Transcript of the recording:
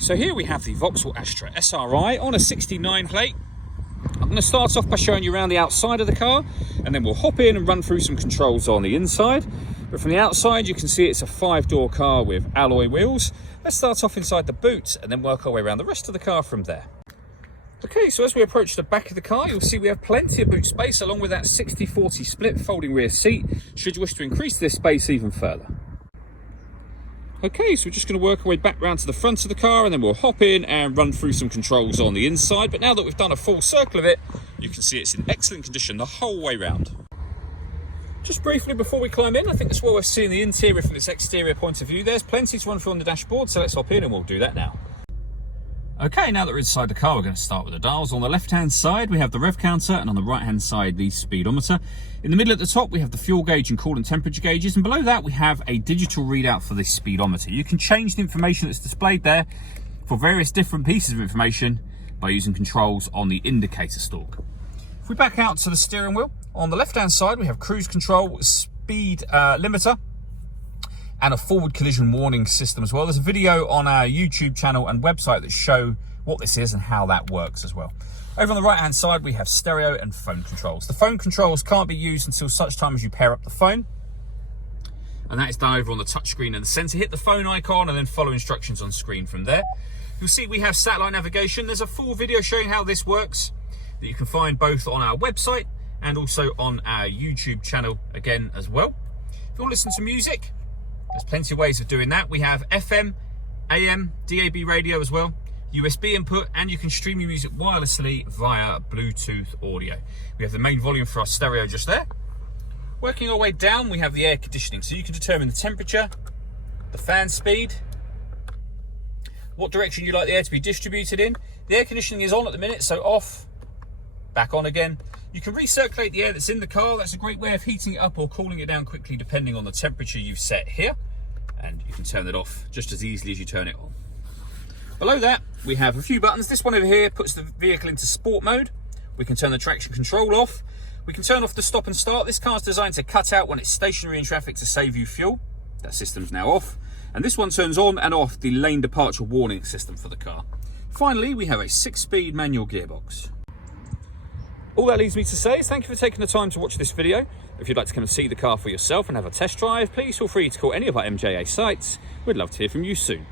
So here we have the Vauxhall Astra SRI on a 69 plate. I'm going to start off by showing you around the outside of the car, and then we'll hop in and run through some controls on the inside. But from the outside you can see it's a 5-door car with alloy wheels. Let's start off inside the boot and then work our way around the rest of the car from there. Okay, so as we approach the back of the car, you'll see we have plenty of boot space along with that 60-40 split folding rear seat, should you wish to increase this space even further. Okay, so we're just going to work our way back round to the front of the car and then we'll hop in and run through some controls on the inside. But now that we've done a full circle of it, you can see it's in excellent condition the whole way round. Just briefly before we climb in, I think it's well worth seeing the interior from this exterior point of view. There's plenty to run through on the dashboard, so let's hop in and we'll do that now. Okay, now that we're inside the car, we're going to start with the dials. On the left-hand side, we have the rev counter, and on the right-hand side, the speedometer. In the middle at the top, we have the fuel gauge and coolant temperature gauges, and below that, we have a digital readout for the speedometer. You can change the information that's displayed there for various different pieces of information by using controls on the indicator stalk. If we back out to the steering wheel, on the left-hand side, we have cruise control, speed limiter, and a forward collision warning system as well. There's a video on our YouTube channel and website that show what this is and how that works as well. Over on the right hand side we have stereo and phone controls. The phone controls can't be used until such time as you pair up the phone, and that is done over on the touchscreen in the centre. Hit the phone icon and then follow instructions on screen from there. You'll see we have satellite navigation. There's a full video showing how this works that you can find both on our website and also on our YouTube channel again as well. If you want to listen to music, there's plenty of ways of doing that. We have FM, AM, DAB radio as well, USB input, and you can stream your music wirelessly via Bluetooth audio. We have the main volume for our stereo just there. Working our way down, we have the air conditioning. So you can determine the temperature, the fan speed, what direction you like the air to be distributed in. The air conditioning is on at the minute, so off, back on again. You can recirculate the air that's in the car. That's a great way of heating it up or cooling it down quickly depending on the temperature you've set here. And you can turn it off just as easily as you turn it on. Below that, we have a few buttons. This one over here puts the vehicle into sport mode. We can turn the traction control off. We can turn off the stop and start. This car's designed to cut out when it's stationary in traffic to save you fuel. That system's now off. And this one turns on and off the lane departure warning system for the car. Finally, we have a 6-speed manual gearbox. All that leaves me to say is thank you for taking the time to watch this video. If you'd like to come and see the car for yourself and have a test drive, please feel free to call any of our MJA sites. We'd love to hear from you soon.